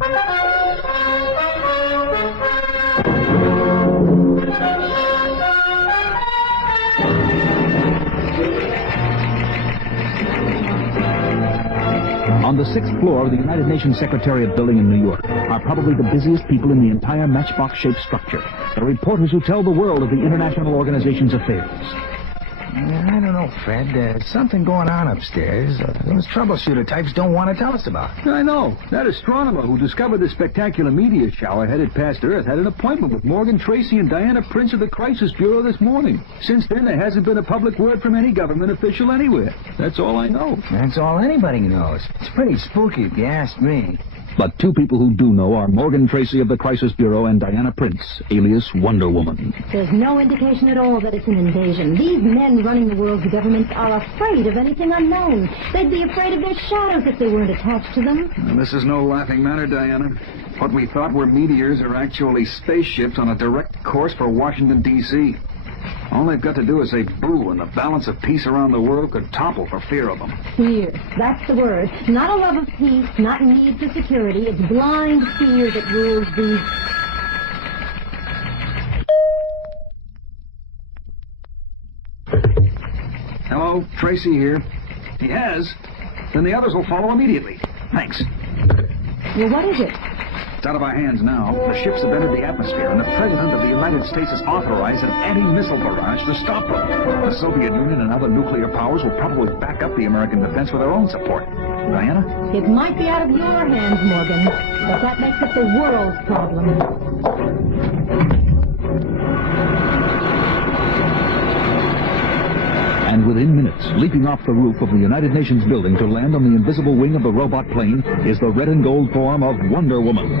On the 6th floor of the United Nations Secretariat building in New York are probably the busiest people in the entire matchbox-shaped structure, the reporters who tell the world of the International Organization's affairs. I don't know, Fred. There's something going on upstairs. Those troubleshooter types don't want to tell us about. I know. That astronomer who discovered the spectacular meteor shower headed past Earth had an appointment with Morgan Tracy and Diana Prince of the Crisis Bureau this morning. Since then, there hasn't been a public word from any government official anywhere. That's all I know. That's all anybody knows. It's pretty spooky, if you ask me. But two people who do know are Morgan Tracy of the Crisis Bureau and Diana Prince, alias Wonder Woman. There's no indication at all that it's an invasion. These men running the world's governments are afraid of anything unknown. They'd be afraid of their shadows if they weren't attached to them. Well, this is no laughing matter, Diana. What we thought were meteors are actually spaceships on a direct course for Washington, D.C. All they've got to do is say boo, and the balance of peace around the world could topple for fear of them. Fear. That's the word. Not a love of peace, not need for security. It's blind fear that rules these... Hello, Tracy here. If he has, then the others will follow immediately. Thanks. Well, what is it? It's out of our hands now. The ships have entered the atmosphere, and the President of the United States has authorized an anti-missile barrage to stop them. The Soviet Union and other nuclear powers will probably back up the American defense with their own support. Diana? It might be out of your hands, Morgan, but that makes it the world's problem. And within minutes, leaping off the roof of the United Nations building to land on the invisible wing of the robot plane is the red and gold form of Wonder Woman.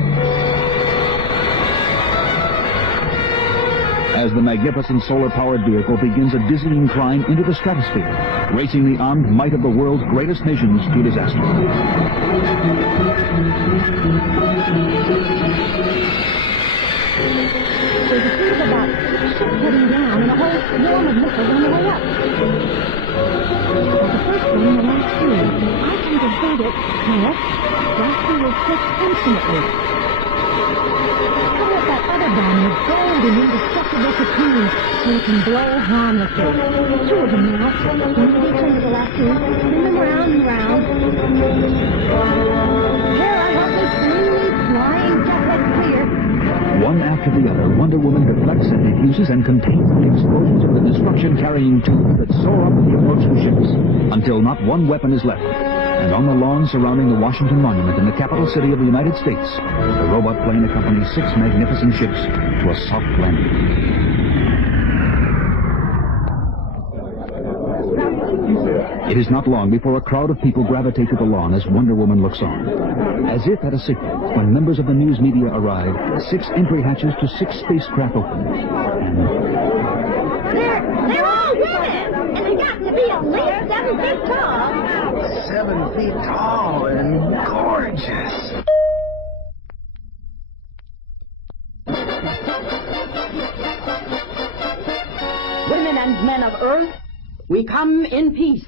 As the magnificent solar-powered vehicle begins a dizzying climb into the stratosphere, racing the armed might of the world's greatest nations to disaster. There's a fear about ships heading down and a whole swarm of missiles on the way up. The first one, the last two. I can defend it, yes. Last two will hit infinitely. How about that other bomb with gold and indestructible cocoons so it can blow harmlessly? Two of them now. Immediately turn to the last two. Spin them round and round. There I have this smooth, flying jet clear. One after the other, Wonder Woman deflects and defuses and contains the explosions of the destruction-carrying tubes that soar up at the approaching ships, until not one weapon is left. And on the lawn surrounding the Washington Monument in the capital city of the United States, the robot plane accompanies 6 magnificent ships to a soft landing. It is not long before a crowd of people gravitate to the lawn as Wonder Woman looks on. As if at a signal, when members of the news media arrive, 6 entry hatches to 6 spacecraft open. And They're all women! And they got to be at least 7 feet tall. 7 feet tall and gorgeous. Women and men of Earth, we come in peace.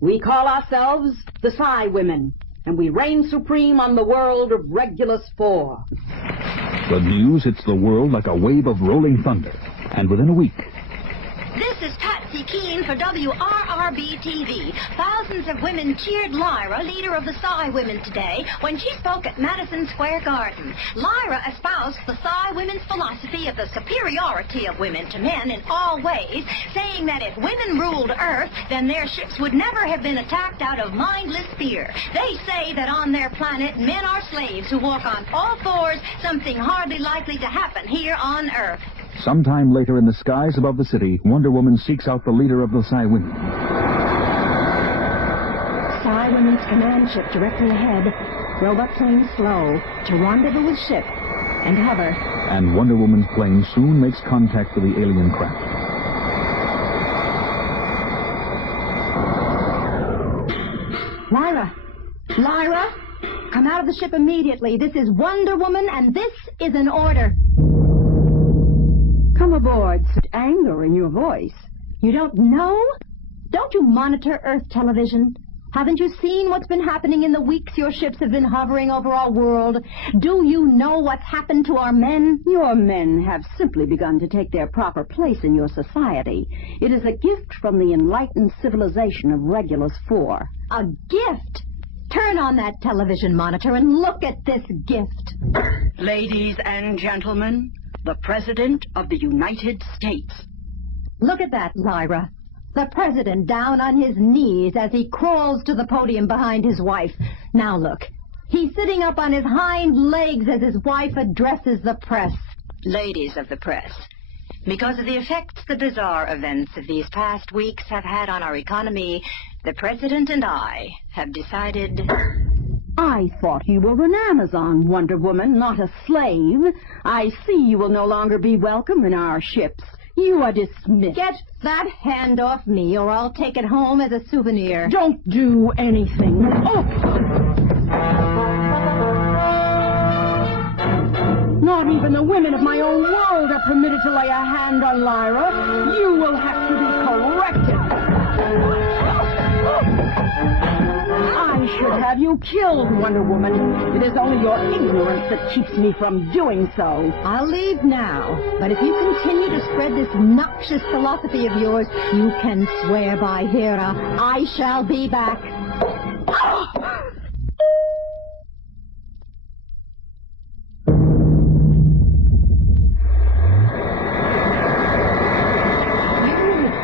We call ourselves the Psi Women, and we reign supreme on the world of Regulus IV. the news hits the world like a wave of rolling thunder, and within a week, This is Patsy Keene for WRRB-TV. Thousands of women cheered Lyra, leader of the Psi Women, today when she spoke at Madison Square Garden. Lyra espoused the Psi Women's philosophy of the superiority of women to men in all ways, saying that if women ruled Earth, then their ships would never have been attacked out of mindless fear. They say that on their planet, men are slaves who walk on all fours, something hardly likely to happen here on Earth. sometime later in the skies above the city, Wonder Woman seeks out the leader of the Psi Women. Psi Women's command ship directly ahead. Robot plane slow to rendezvous with ship and hover. And Wonder Woman's plane soon makes contact with the alien craft. Lyra! Lyra! Come out of the ship immediately. This is Wonder Woman, and this is an order. Come aboard, such anger in your voice. You don't know? Don't you monitor Earth television? Haven't you seen what's been happening in the weeks your ships have been hovering over our world? Do you know what's happened to our men? Your men have simply begun to take their proper place in your society. It is a gift from the enlightened civilization of Regulus IV. A gift? Turn on that television monitor and look at this gift. Ladies and gentlemen, the President of the United States. Look at that, Lyra. The President down on his knees as he crawls to the podium behind his wife. Now look, he's sitting up on his hind legs as his wife addresses the press. Ladies of the press, because of the effects the bizarre events of these past weeks have had on our economy, the President and I have decided... I thought you were an Amazon, Wonder Woman, not a slave. I see you will no longer be welcome in our ships. You are dismissed. Get that hand off me, or I'll take it home as a souvenir. Don't do anything. Oh! Not even the women of my own world are permitted to lay a hand on Lyra. You will have to be corrected. I should have you killed, Wonder Woman. It is only your ignorance that keeps me from doing so. I'll leave now, but if you continue to spread this noxious philosophy of yours, you can swear by Hera, I shall be back.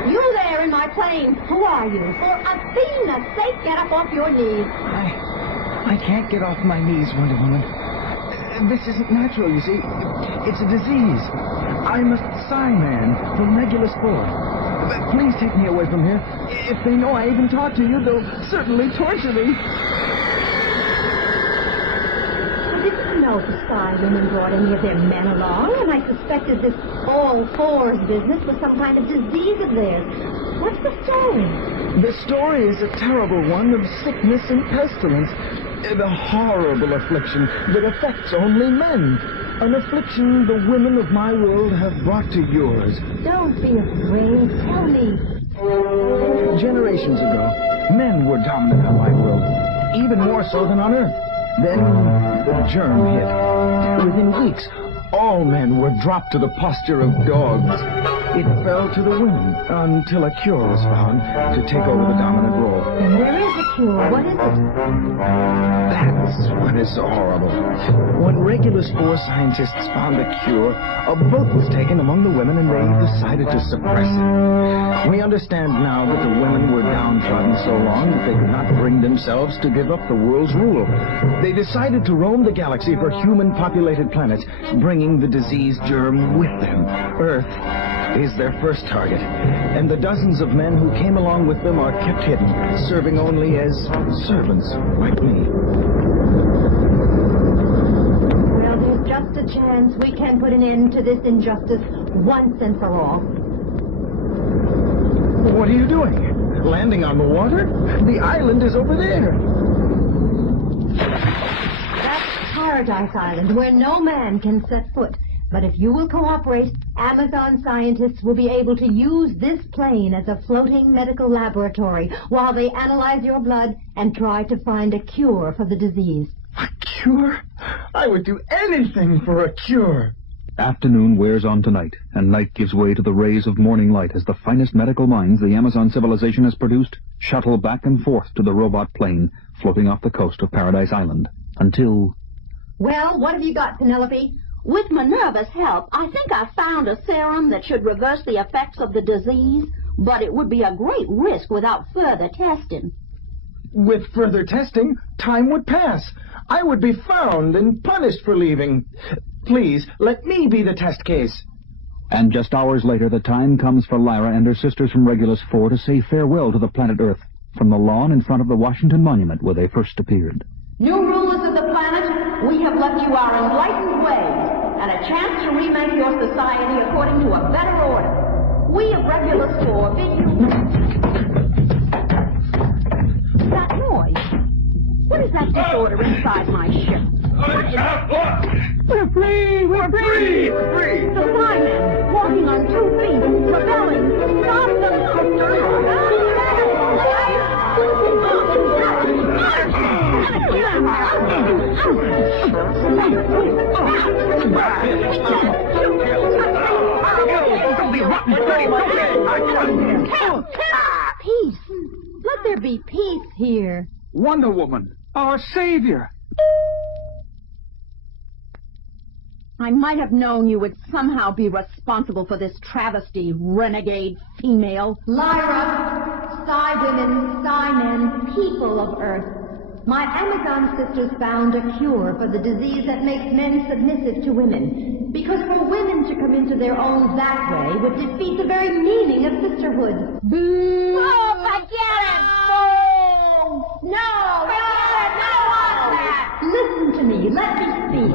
You there in my plane, who are you? For Athena's sake, get up off your knees. I can't get off my knees, Wonder Woman. This isn't natural, you see. It's a disease. I'm a Psy-Man from Regulus IV. Please take me away from here. If they know I even talked to you, they'll certainly torture me. I didn't know the Psy women brought any of their men along, and I suspected this all-fours business was some kind of disease of theirs. What's the story? The story is a terrible one of sickness and pestilence. The horrible affliction that affects only men. An affliction the women of my world have brought to yours. Don't be afraid. Tell me. Generations ago, men were dominant on my world, even more so than on Earth. Then the germ hit. Within weeks, all men were dropped to the posture of dogs. It fell to the women until a cure was found to take over the dominant role. And there is a cure. What is it? That's what is so horrible. When Regulus IV scientists found a cure, a vote was taken among the women and they decided to suppress it. We understand now that the women were downtrodden so long that they could not bring themselves to give up the world's rule. They decided to roam the galaxy for human-populated planets, bringing the disease germ with them. Earth is their first target, and the dozens of men who came along with them are kept hidden, serving only as servants like me. Well, there's just a chance we can put an end to this injustice once and for all. What are you doing? Landing on the water? The island is over there. That's Paradise Island, where no man can set foot. But if you will cooperate, Amazon scientists will be able to use this plane as a floating medical laboratory while they analyze your blood and try to find a cure for the disease. A cure? I would do anything for a cure. Afternoon wears on to night, and night gives way to the rays of morning light as the finest medical minds the Amazon civilization has produced shuttle back and forth to the robot plane floating off the coast of Paradise Island, until... Well, what have you got, Penelope? With Minerva's help, I think I found a serum that should reverse the effects of the disease, but it would be a great risk without further testing. With further testing, time would pass. I would be found and punished for leaving. Please, let me be the test case. And just hours later, the time comes for Lyra and her sisters from Regulus IV to say farewell to the planet Earth from the lawn in front of the Washington Monument where they first appeared. New rulers of the planet, we have left you our enlightened ways and a chance to remake your society according to a better order. We of Regulus IV bid you... That noise? What is that disorder inside my ship? We're free! We're free! We're free! The Psy-Men, walking on 2 feet, rebelling. Stop them, sister! Peace. Let there be peace here. Wonder Woman, our savior. I might have known you would somehow be responsible for this travesty, renegade female. Lyra, Psy women, Psy men, people of Earth. My Amazon sisters found a cure for the disease that makes men submissive to women. Because for women to come into their own that way would defeat the very meaning of sisterhood. Boo! Oh, forget it! Boo! No! Forget it! We don't want that! Listen to me. Let me speak.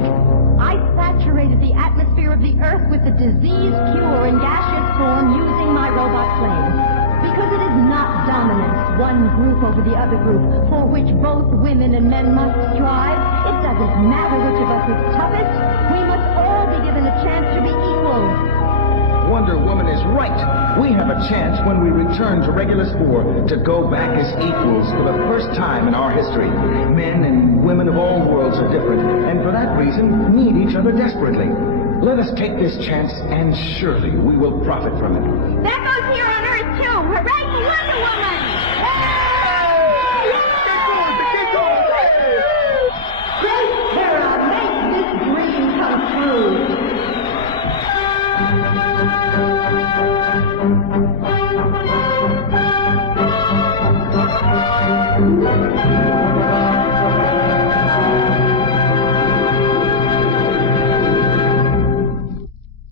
I saturated the atmosphere of the Earth with the disease cure in gaseous form using my robot plane. Because it is not dominance, one group over the other group, for which both women and men must strive. It doesn't matter which of us is toughest. We must all be given a chance to be equals. Wonder Woman is right. We have a chance when we return to Regulus 4 to go back as equals for the first time in our history. Men and women of all worlds are different, and for that reason need each other desperately. Let us take this chance, and surely we will profit from it. That goes here on Earth, too. Hooray for Wonder Woman!